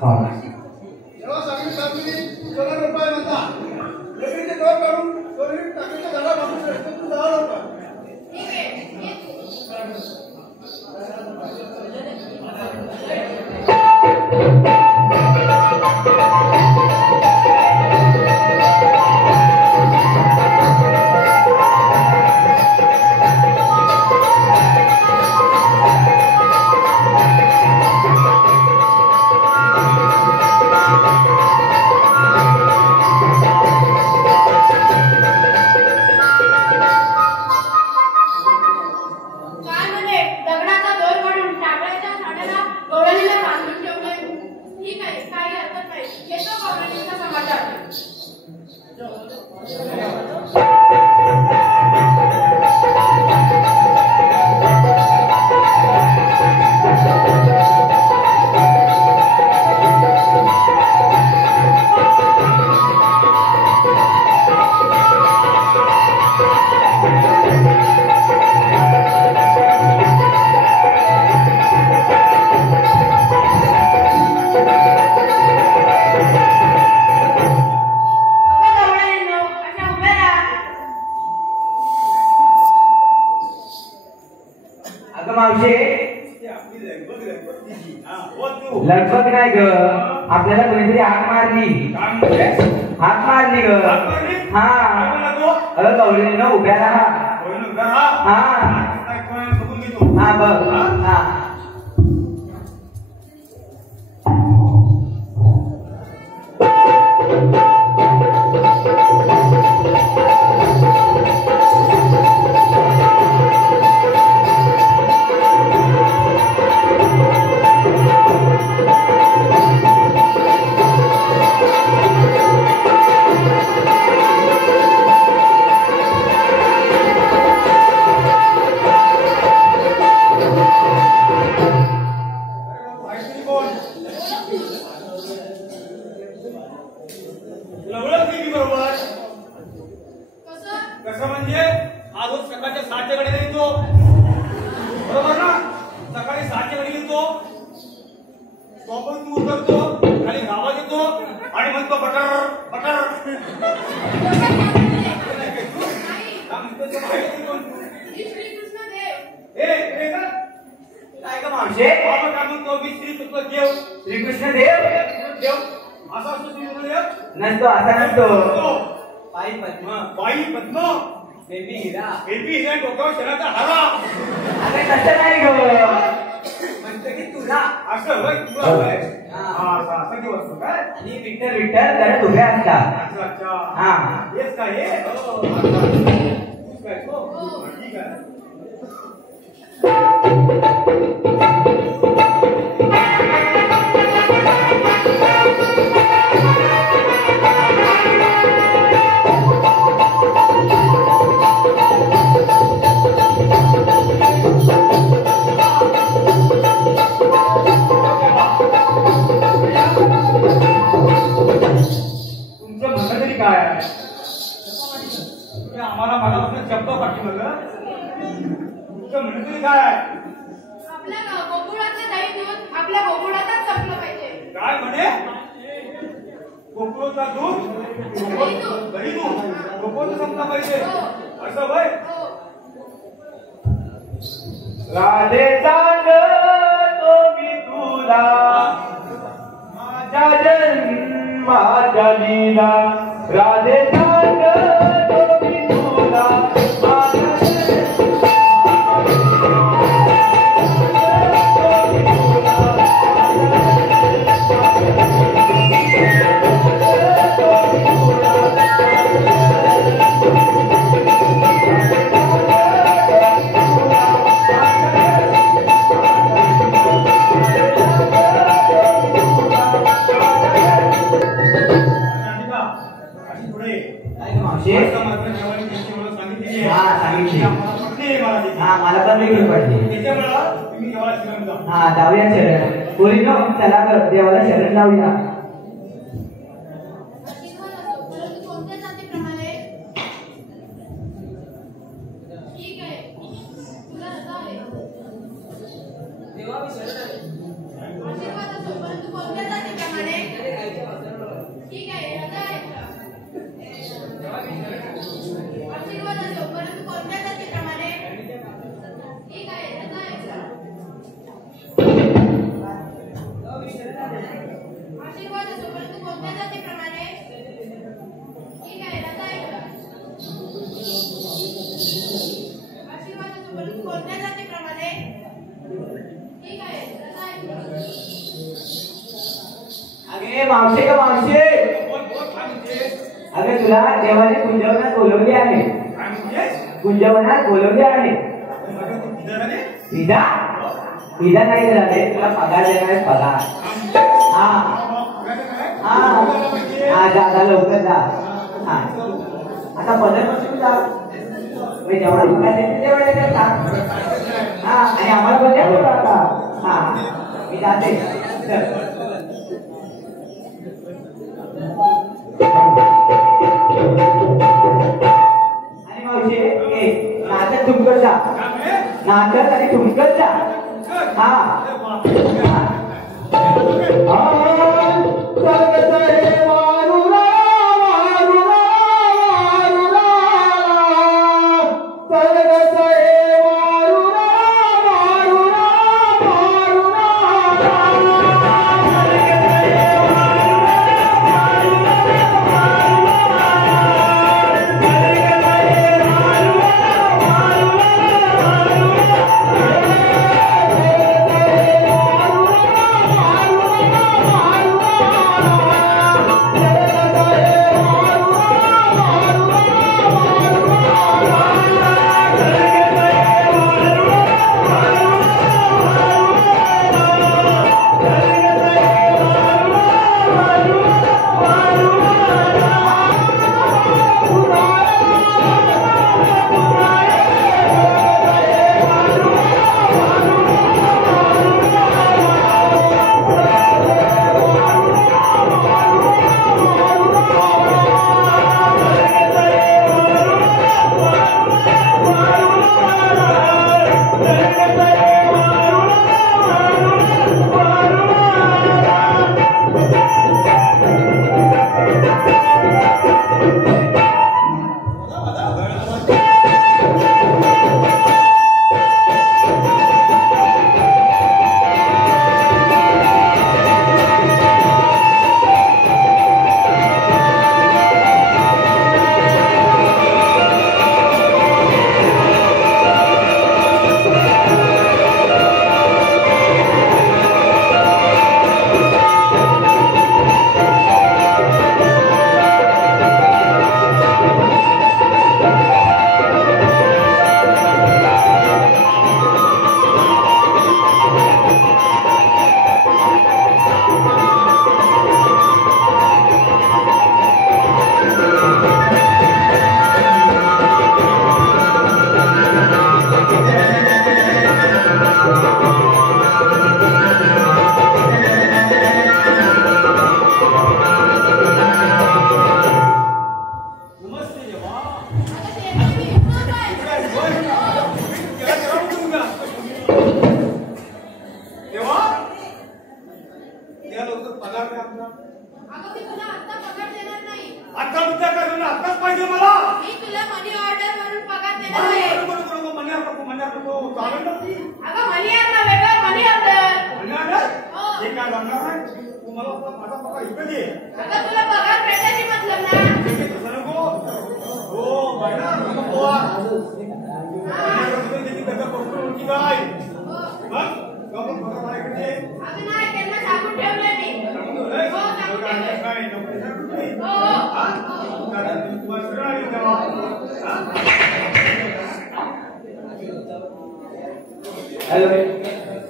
हा जेव्हा सांगितलं साहेबांनी सोळा रुपये म्हणता लगेच ते डोर काढून सोडून टाकीच्या झाडा बाजूला ठेवतो, तू 10 रुपये. ठीक आहे. लगभग नाही ग, आपल्याला कोणीतरी हाक मारली ग. हा अगं गौरीनं उभ्या राहा. हा हा बघ. हा नसतो असा नसतो. बाई पद्म बेबी हिरा डोक्यावर शेणाचा हारा. अरे तसं नाही ग, म्हणतो की तुला असं होय, तुला होय. असं की वस्तू काय आणि विठ्ठल विठ्ठल करत उभ्या असतात. अच्छा हा हेच काय हे तूच काय तो ठीक आहे. आम्हाला मला शब्द पाठवलं तुमचं म्हणतोय काय? आपल्या गोकुळाचं दही दूध आपल्या गोकुळातच संपलं पाहिजे. काय म्हणे? गोकुळाचा दूध दही दूध गोकुळाचं संपलं पाहिजे असं होय. राधे सांगतो मी तुला माझ्या जन्माच्या लीला. राधे सांगतो मी तुला मला पण वेगळी पडली. हा जाऊया शरण पोरी नो चला देवाला शरण लावूया. आशीर्वाद असो, परंतु कोणत्या जातीप्रमाणे ए मावशे का मावशे, अगं तुला देवाने कुंजवनात बोलवले आहे. कुंजवनात बोलवले आहे. पिझ्झा पिझ्झा नाही झाले, तुला पगार देणार आहे, पगार. हा हा हा जा लवकर जा. हा आता पदरपासून जा, जेवढा पगार देते तेवढा देतात का? हा आणि आम्हाला पण द्या तेवढा आता. हा मी जाते. आणि मावशी नाचत ठुमकत जा, नाचत आणि ठुमकत जा. हा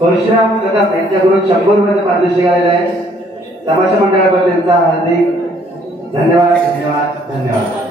परशुराम कदम यांच्याकडून 100 रुपयाचं पारितोषिक आलेलं आहे. तमाशा मंडळाकडून त्यांचा हार्दिक धन्यवाद धन्यवाद धन्यवाद.